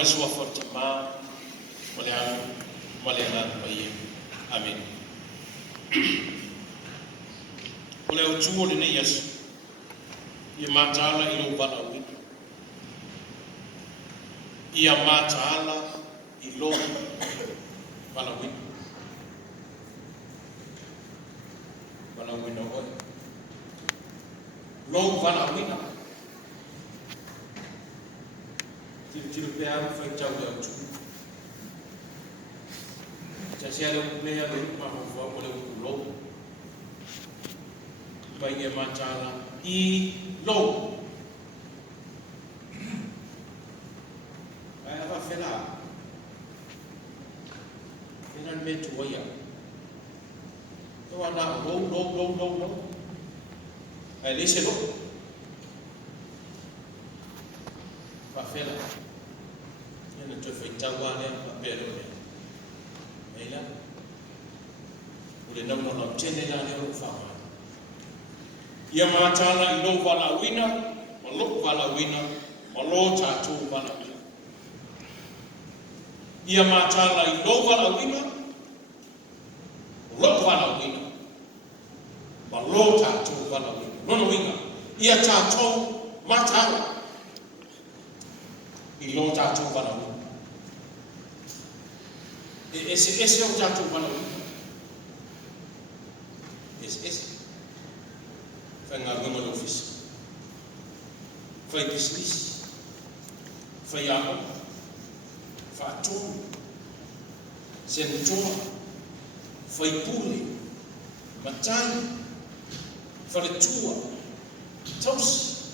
e sua forte ma mole ana pai. Amen. Ole o tuo le nei Yesu. Ia matala i lo bala wi. Ia matala i lo bala wi. Bala wi no oi. Lo bala wi na. Tiro pe au fai tau le au tu. Ja se ale o mea le ma ho fa o le o lo. Pai e matala i lo. Ai ava fela. Fela me tu ia. O ana lo. Ai le se lo. Pa fela. Ina tu fai tawa le pa pelo le. Ela. O le namo no tene la le o fa. Ia matala i lo wala wina, ma lo wala wina, ma lo tātou wala wina. Ia matala i lo wala wina, lo wala wina, ma lo tātou wala wina. Nono wina, ia tātou matala i lo tātou wala wina. Ese o tātou wala wina. Ese. Fai ngā runga le ofisi. Fai business. Fai ako. Fai atonu. Senatoa. Fai pule. Matai. Fai tua. Tausi.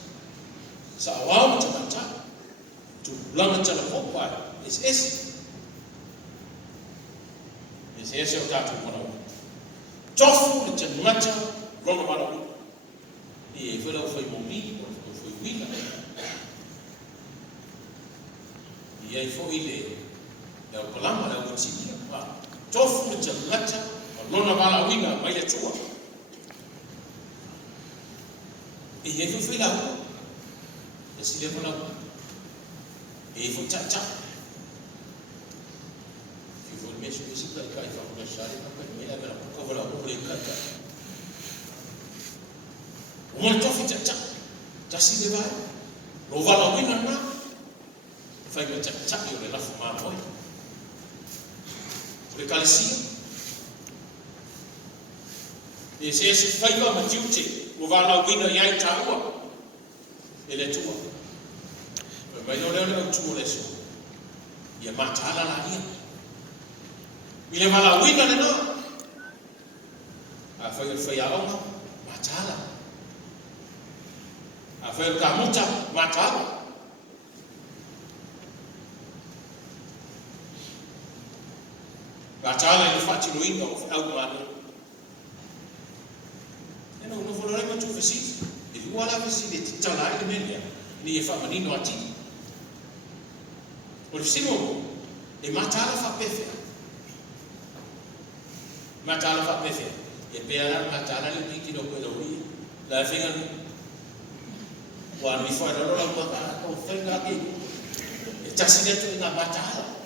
Sa awau ta matai. Tu langa tala hopai. Ese. Ese o tātou mana ui. Tofu le te ngata rono mana ui. E foi lá foi momi, foi wina. E aí foi ele. É o palama da utinha. Tofu de lata, lona bala wina, vai a tua. E aí foi lá. Esse levou lá. E foi tchá. E foi mesmo esse cara que vai deixar ele para ele era para cobrar o preço. Uma tofi tchá. Já se leva. Lo vala wina na. Fai me tchá e o la fuma foi. Le calesia. E se fai va matiute, lo vala wina ia taua. Ele tua. Mas não lembro o tua leso. Ia matala la ia. Ile vala wina na. A foi a ona matala. Foi o camuta matado. Matala ele faz no inga o algo não vou lá mais tu fez. Ele o ala fez de tala ele meia. Ni fa manino ati. O simo e matala fa pefe. Matala fa pefe. E pera matala ele piti no pelo ri. La finga Wan mi foi lo la maka o fenga ki. E tasi tu na batala.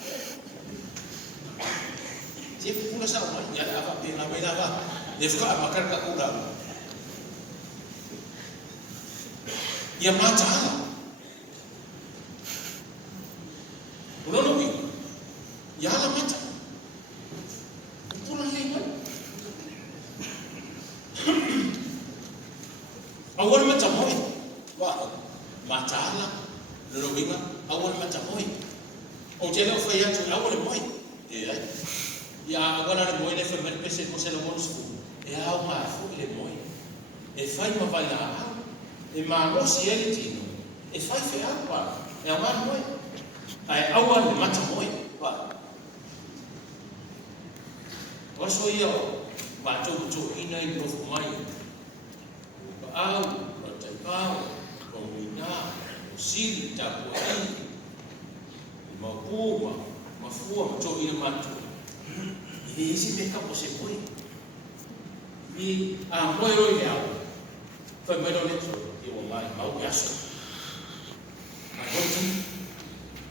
Je pula sa ma ya apa pe na mai ba. Ne fka makar ka ura. Ya batala. Uno wi. Ya la mata. Pula le ma. Awal macam moi. Matala, lo vinga, awal macam moi. O tele foi antes, awal moi. Ya agora le moi ne foi mais pese com se lo bonus. E a uma foi le moi. E fai ma vai lá. E ma lo si ele tino. E fai fe apa. E uma moi. Ai awal macam moi. Wa. Oso yo, ba tu ina i no mai. Ba au, te pau. Siri tapu ai mapuma mafua mto ile matu ile isi beka pose koi bi a moyo ile au foi melhor leto e o mai mau gasto a conta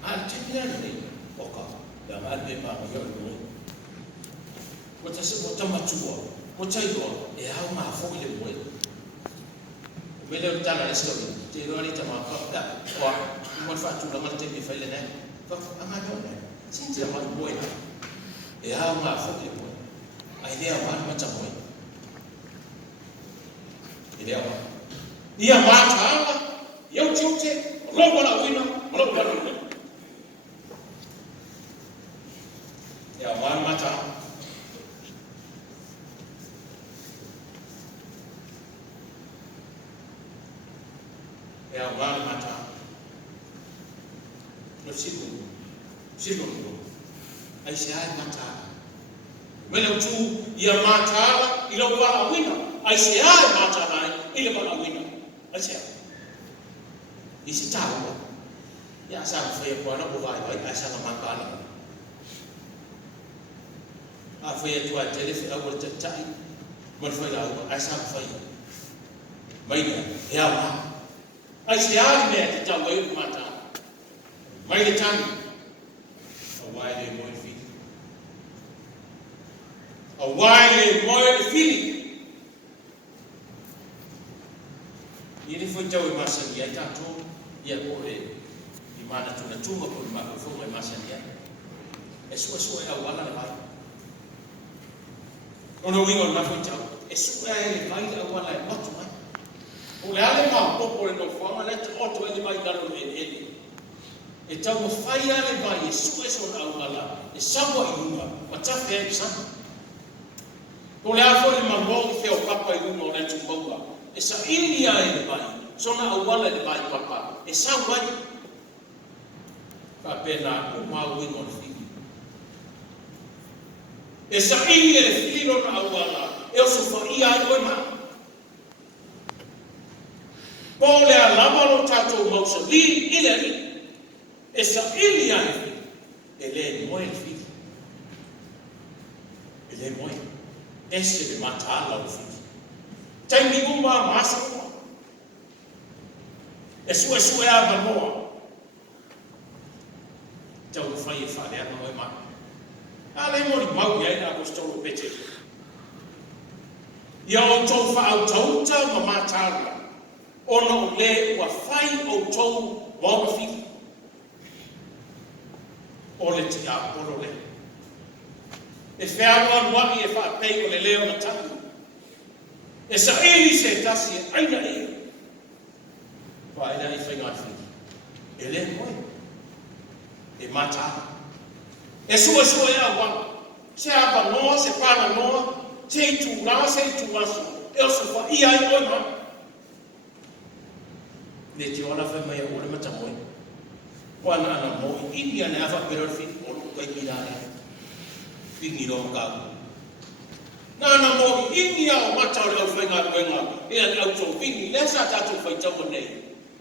arte ni oka da ande ma yo no ko ta se mo ta matua ko ta yo e ha ma fo le mo me le ta la so te lo ni ta ma ka da wa mo fa tu la ma te mi fa le ne fa ama yo ne sin te ma mo e ha ma fo le mo ai le ma ma ta mo ile wa ia ma ta eu te lo wala wina lo wala wina ya ma mata ya ma mata no sigo ai sai mata mele tu ia mata ilo wala wina ai sai mata nai ile wala wina ai sai isi tahu ya sang faya kuana bukai baik asa ngamakana afaya tua telefon awal tercai merfaya asa faya mainnya ya ma asia ni tercau baik mata main tan awai le moi fili ini foi jauh masa dia jatuh ia boleh di mana tu nak cuma pun mak fo mai masa dia esu ya wala na mai ono wingo na fo jauh esu le mai la wala wat mai o le ale ma popo no fo ma le auto ele mai dalo ele e tau fai ale mai esu na wala e sabo iunga matafe e sabo o le afo le mambo ke o papa iunga na tumba esa ilia ele mai sona awala le bai papa e sa wai pa pena o mau wingo fi e sa ilia le filo na awala e o so fa ia o ma pole a lava lo tato mau sa li ile ni e sa ilia ele mo el fi ele mo esse de matar la fi tangi umba masa esu a mamoa tau fai fale ana o ma ale mo mau ya na apostolo pete ya o tau fa au tau ta mama tara ono le wa fai o tau wa fi o le tia o le e fea wa e fa pe o le leo na tatu e sa eli se tasi aina e pa ina i whainga fi e le moi e mata e sua e awa se aba noa se para noa se i tu aso e o sufa i ai oi ma le ti ona whai mai o le mata moi o ana ana moi india ne awa pero fi o lu kai mirare pingi ro ka na mo india o mata o whainga wenga e an auto pingi lesa tatu whai tau nei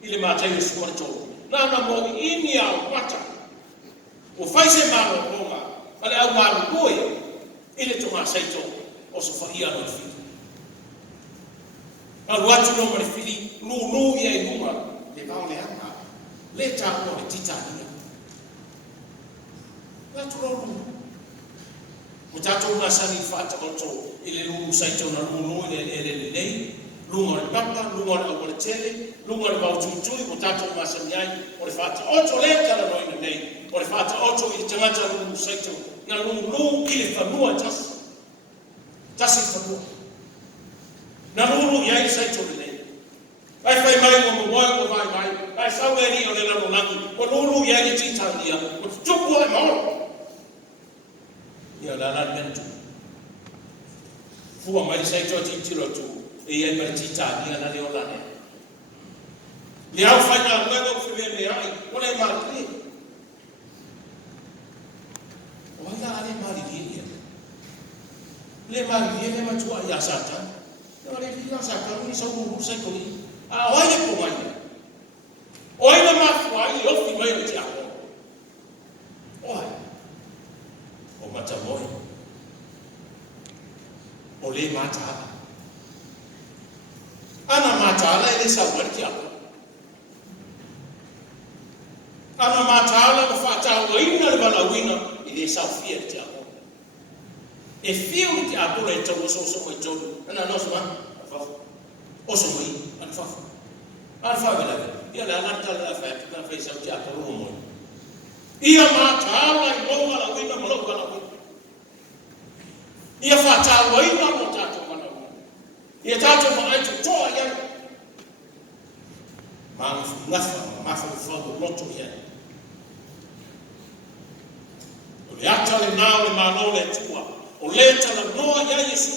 ile mata i sua to na mo india o mata o fai se maro ronga ale au maru koi ile to ma saito o so fa ia no fi al watu no ma fili lu ia i numa le ba le ama le ta o le titania la tu lo mutato na sani fata o to ile lu saito na lu ile nei lu mo papa lu mo o tele lu mo ba tu mutato ma sani ai o le fata o to le ta no ina nei o le fata oto i tangata lu saito na lu i le fanua tasi fanua na lu ia i saito le nei ai fai mai mo mo vai mai ai saweri o le lalo langi o lu ia i titania o tupu ai mo ia la la mentu fu mai saito ti tiro tu e ia mai titania na le olane le au fai na luego fue le ai o le marti wala ale maridia le maridia ma tua ya sata no le dia sata ni so mu sai ko ni a wale ko mai oi na ma wai lo fi mai ti a oi o mata moi o le mata ana mata la ile sa warti a ana mata la ko fa whātau waina le wala wina I le sau fia te ako. E fiu te ako le tau oso mai tau. Ana noso ma, oso mai, ana whafu. Ana whawe lawe. Ia le anata le awhai, tukana whai sau te ako roho moi. Ia mātāla I loa la wina, malau wala wina. Ia whātau waina mo tātou wala wina. Ia tātou ma aitu toa iai. Ngafa, mawhau loto iai. O le ata le nao le mālo le tua. O le tala noa ia Yesu.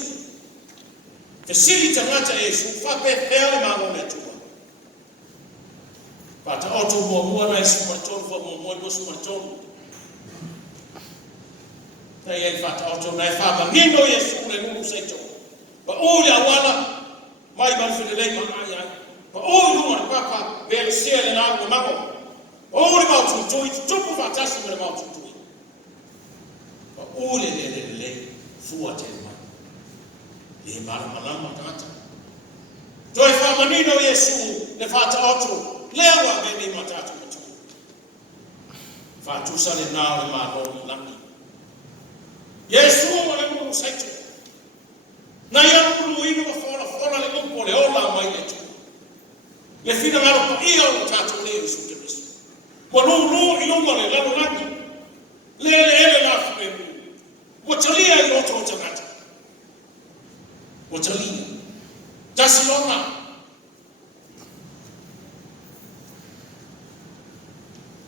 Te siri tangata Yesu, whape pēle mālo le tua. Pata oto mua na Yesu matonu, wha mua Yesu matonu. Nei e whata oto nei whama nino Yesu le nunu seito. Pa o le awala, mai manwhine lei ma ai ai. Pa o luma papa, vele sea le nao le mamo. O le mautu tui, tupu whatasi me le mautu tui. Pa o le fua te mai. Le malama tata. Toi whama nino Yesu le whata oto. Lewa me matatu matu. Fatusa le nao le malo le langi. Yesu o le munu saitu. Na ia munu inu wa fola le mumpo le ola mai le tu. Le fina ngaro pa ia o tatu le Yesu te misu. Mo lu iluma le lalo langi. Le la fumemu. Watalia I oto o tangata. Watalia. Tasilona.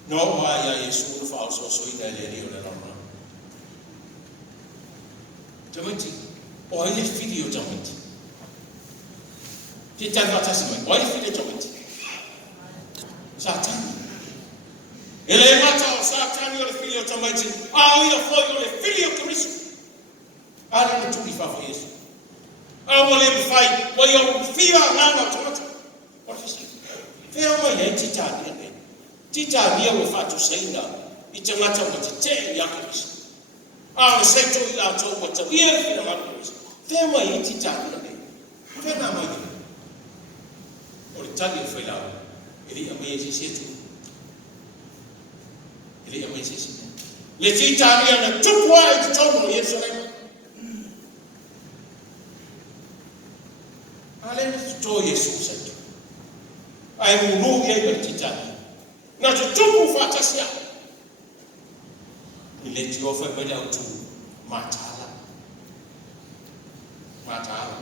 No mai ia Yesu no fa so ida le rio le rama. Tamati, o ile video tamati. Ti tava tasima, o ile video tamati. Satan. Ele mata o Satan o le video tamati. O ia foi o le video Cristo. Ala no tuki fa Yesu. O le fai, o ia fia ngana tamati. O fisi. Fea mai e titani. Tita via o fatu saina I te ngata o te te ia Kristo. A seito I la tau o te ia fina manu Kristo. Fea mai I tita via ne. Fena mai ne. O le tali o fai lau. Ili a mai e setu. Ili a mai e setu. Le tita via na tupua I te tono I Yerusalema. Ale na tuto Yesu setu. Ai munu ia I tita via. Na tutupu fatasia. Ile tiofa bada utu matala. Matala.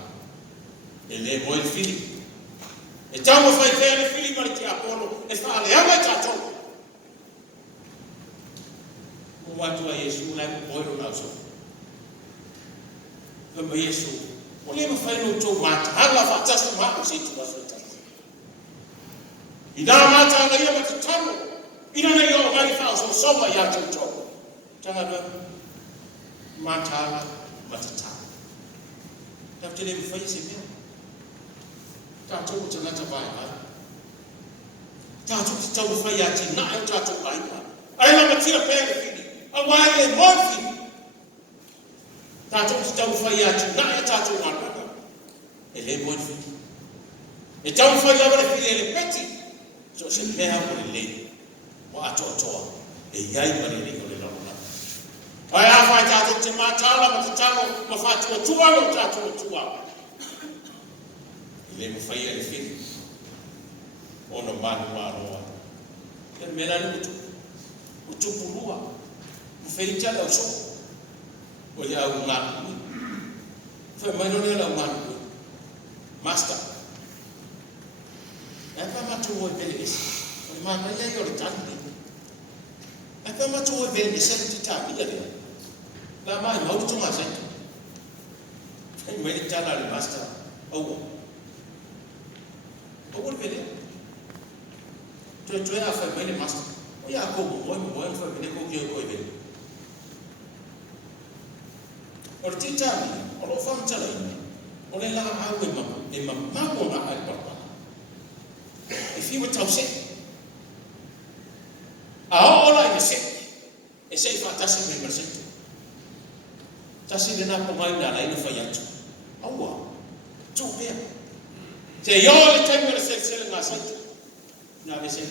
Ele moi fili. E tamo fai fere fili mari ti Apollo e fa le ama tato. O watu wa Yesu la boiro na so. Kama Yesu, ole mfai no to matala fatasi ma se tu wasota. Ida mata na ia matano. Ina na yo mai fa so soma ya tuto. Tanga do matala matata. Taptele mfai se me. Tato tana tabai ba. Tato tau fai ya ti na yo tato bai ba. Ai la matira pele fini. Awale morfi. Tato tau fai ya ti na yo tato na ba. Ele morfi. E tau fai ya ba fini ele peti. So se mea o le lei, o atoa, e iai mariri o le lorona. Ai a whai tātou te mātala, ma te tango, ma whātua tua o tātou tua. I le mo whai e le whiri, o na manu māroa. E mena ni o tupurua, mo whai tala o so, o le au ngāpui. Whai mai no le au ngāpui. Master. Apa matu o vele ese. O ma mai ai o le tani. Apa matu o vele ese le titani ia le. La mai mau tu ma sai. Ai mai tana le master. Au. O vele. Tu a fa mai le master. O ia ko mo fa vele ko ki o vele. O le titani, o lo fa mtala ina. O le la au e ma ko na ai pa. If you were to say, all I say, e sei fatasi me presento. Tasi de na po mai na ina faiatu. Aua. Tu bea. Te yo le tempo le se na sai. Na ve se.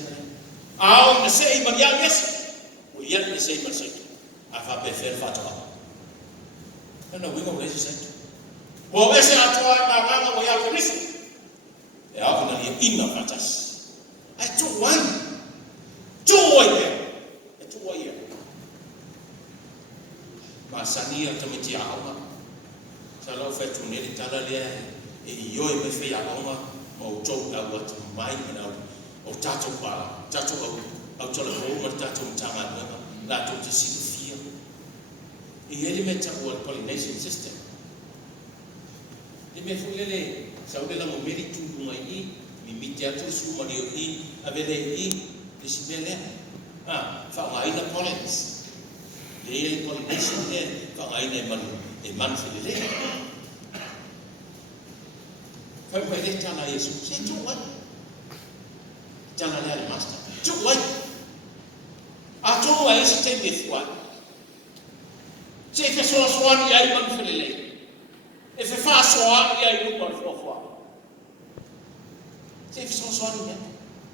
Ao na sei ma ya yes. O ia le sei ma sei a fa pe fer fa to na wingo le sei o ese atoa na nganga o ya krisi e a na ia ina fatas ai tu wan tu oia e tu oia ma sania te meti auma sa lo fa tu ne tala le e io e me fe auma o to la wat mai na o tato pa tato au tola ko ma tato tanga na la to te si fia e ele meta o pollination system e me fulele sa o le mo meri tu mai mi miti atu su ma dio I avele I le si bele fa mai na pollens le pollination le fa mai ne man fulele fa mai le tana Yesu se tu wa tana le master tu wa a tu wa ese te me fua se fe so ni ai man fulele e fe fa soa ni ai no fua se fe so ni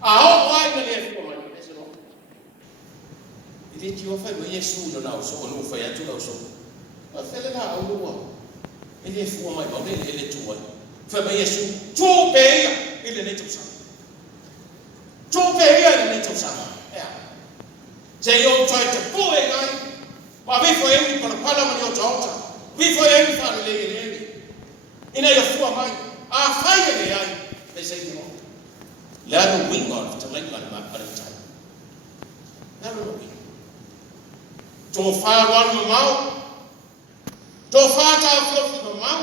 a o ai me le fua ni se no ile ti o fa me Yesu no na so no fa ya tu na so a fele na o no ile fua mai ba le tu wa fa me Yesu tu be ya ile ne tu sa tu be ya ile ne tu sa ya se yo try to pull it ngai ma vi fo e para pala ma yo tauta vi fo e fa le ina yo fua mai a fai le ai le sei no la no wing on to like ma para time la no wing to fa wan mau to fa ta fo mau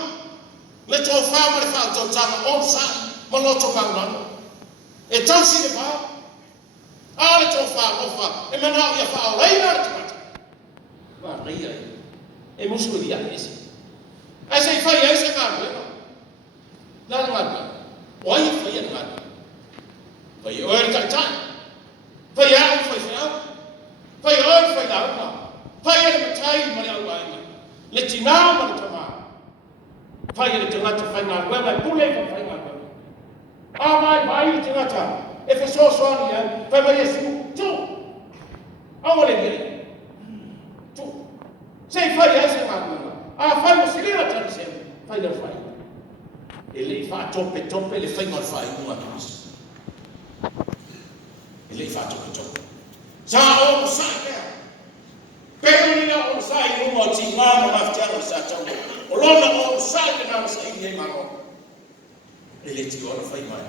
le to fa ma fa to ta on sa ma lo to ba no e tansi le fa ale to fa o fa e me na ia fa o lai na ta va ria e musu dia ese ese fa ia ese ka la la o ia fa ia na fa ia o ta ta fa ia fa la na fa ia le tai ma ia wa le tina ma ta ma fa ia le tanga ta fa na wa ma pule fa na a mai vai tanga ta e fe so ni fa ma Yesu tu a o le dire tu sei fa ia se ma a fa mo silira ta se fa ia fa e le fa toppe le fa ngol fa una bis e le fa toppe sa o sa pero ni na o sa i mo ti ma ma fa ta sa ta o lo na o sa ke na sa i nei ma no e le ti o fa mai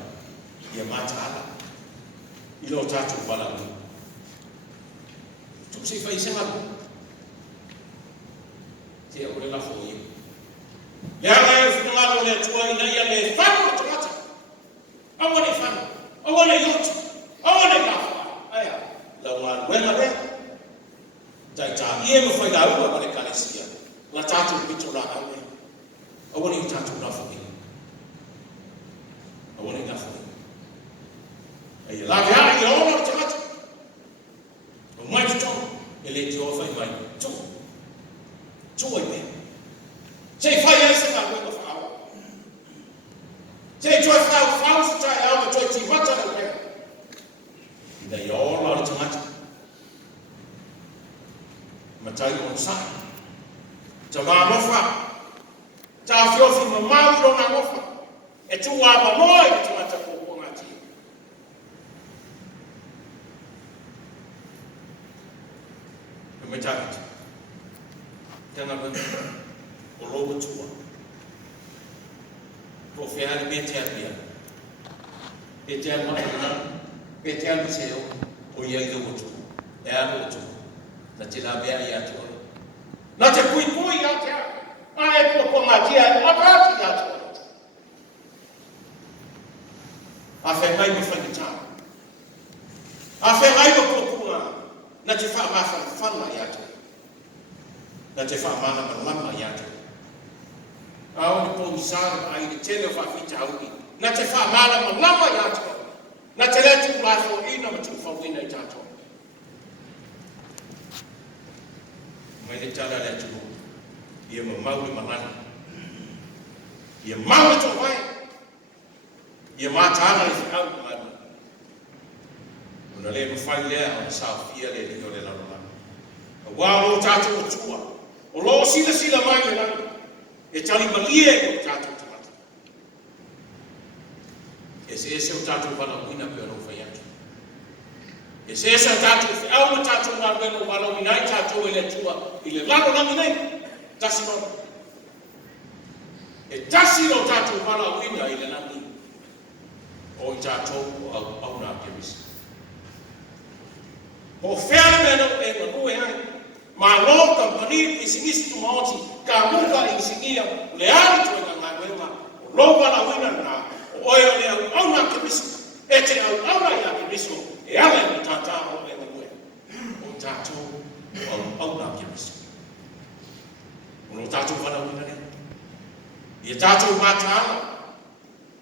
ia mata ilo tatu wala tu se fai sema te o le la foi ya la e fina la le tua ina ia le fa o tata awale yot awale la aya la wa wena le tai ta ie mo fai la u le kalesia la tatu pito la ame awale tatu la foi awale la foi e la via e ona tata o mai to ele ti o fai mai tu e pe sei fai essa na rua fa sei tu fa se ta e o to ti vata na pe da yo la tata matai on sa ta ma mo fa ta fio fi mo ma lo na mo fa e tu wa ba mo e tu mata ko Metallic. Tena ben o lobo tua. Profiare betelia. Betel ma betel seo o ia do tu. É a tu. Na tela bea ia tu. Na te pui ia te. Ma e po magia, a prati ia tu. A fe mai mo fa de ta. A fe mai mo po na te fa ma fa ma ya te na te fa ma na ma ya te a o po sa ai te tele fa fi ta u na te fa ma na ma ya te na te le tu la fo ina ma tu fa wina ta to mai le tala le tu ia ma mau ma na ia mau to vai ia ma ta na le fa ma una le mo fai le o sa fia le no le la Walo tātou tua. O lo sila mai le nana. E tali malie o tātou tamata. E se o tātou wala uina pia no whai atu. E se o tātou au ma tātou ngā weno wala uina i tātou ele tua. I le lalo nangi nei. Tasi no. E tasi no tātou wala uina i le nangi. O i tātou au nā kemisi. O whea mena e manue ai. Ma lo kampani isingisi tumauti ka muka isingia le ali tuenga ngawema lo bala wina na oyo le au na kemiso ete au na ya kemiso e ale mtata o le mwe o tato au na kemiso o tato bala wina ne ye tato mata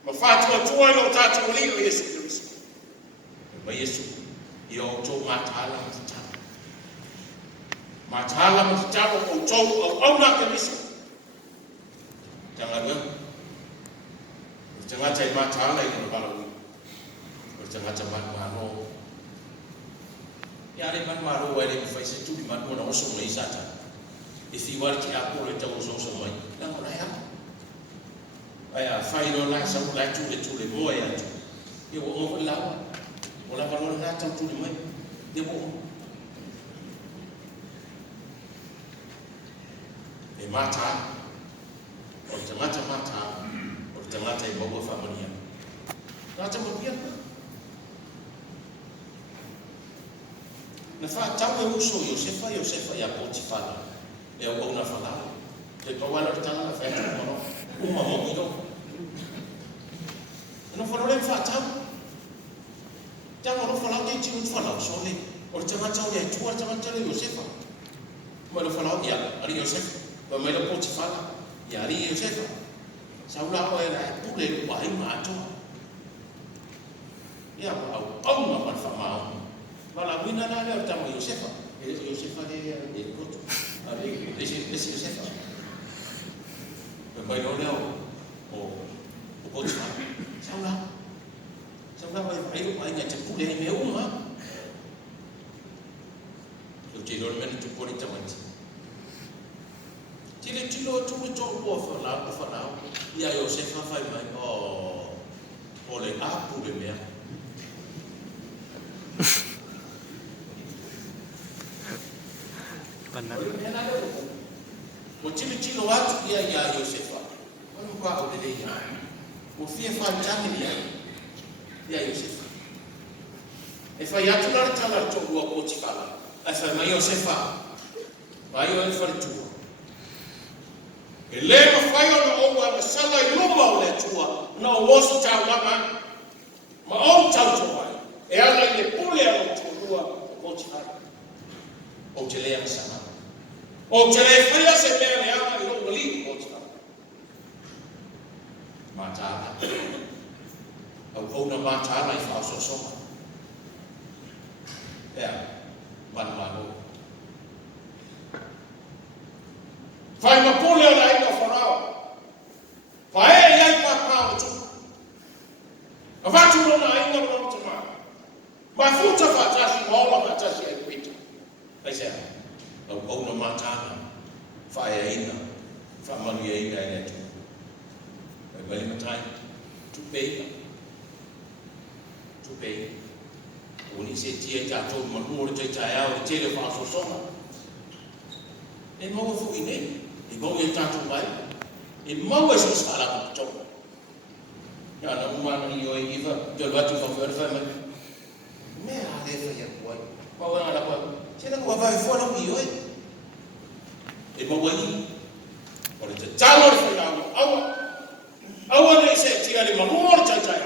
mafatu atua lo tato lio Yesu Kristo ma Yesu yo to mata la mtata Matala matitalo o tau au au na kemisa. Jangan wem. Jangan cai matala ini kalau jangan caman mano. Ya ada mano wale mfaisi tu di mano na oso mai sata. Isi warti aku le tau oso mai. Nang raya. Aya failo na sa la tu le moya tu. Yo o la. Ola kalau na tau tu mai. Debo e mata o te mata o te mata i maua whamania. Nā te mapia. Na whātau e uso Iosefa i a Potifara. E au au na whanau. Te kawana tanga na whaitu kumano. Uma mongi do. E no whanau le whātau. Te anga no whanau te tinu whanau sone. O te mata o e tua te mata le Iosefa. Ma no whanau ia, ari Iosefa. Wa mai la Potifara, ya ri Iosefa. Saula o era pule wa i mato. Ya au na pa famao. Mala wina na le tamo Iosefa. Iosefa de koto. Ari ese Iosefa. Wa mai no leo o Potifara. Saula wa i te pule i me uma. Lo te lo meni tu pori tamati. Tile tilo tu to po falau ia Iosefa fai mai o le apu le mea Pana o tilo atu ia Iosefa ono pa o le ia o fie fai tani ia Iosefa e fai atu la tala to o Potifara e fai mai Iosefa vai o fai tu e le mawhai o na oua na sala I luma o le tua na o osu tau lama ma o tau toai e ala I le pule a o tuarua o Potifara o te lea masama o te lea whaia se mea le ama I lo wali o Potifara matala au na matala I whaososoma ea manmano Fai mapule o la ina whanau. Fai iai pāpāo tu. A whatu no na ina whanau te maa. Ma futa whatasi, maola whatasi e kuita. Ai sea, au na mātana. Fai a ina. Whamanu e ina e tu. Ai wali matai. Tupei. Uni se tia tātou manua te tai au te le whaasosoma. E maua fu i nei. I mau e tātou mai, I mau e so sala ku tō. Ia na umana I o e iwa, te luatu whawhawhai mai. Mea a le whai a kuai. Mau e ngana kuai, tēnā kua whai whanau I o e. E mau e I. O le te tālo le whai awa. Awa nei se tia le manua le taitai.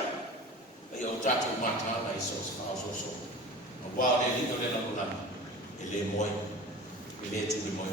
E o tātou mātāna I so so. Na wā le lino le na kulana. E le moe. E le tu le moe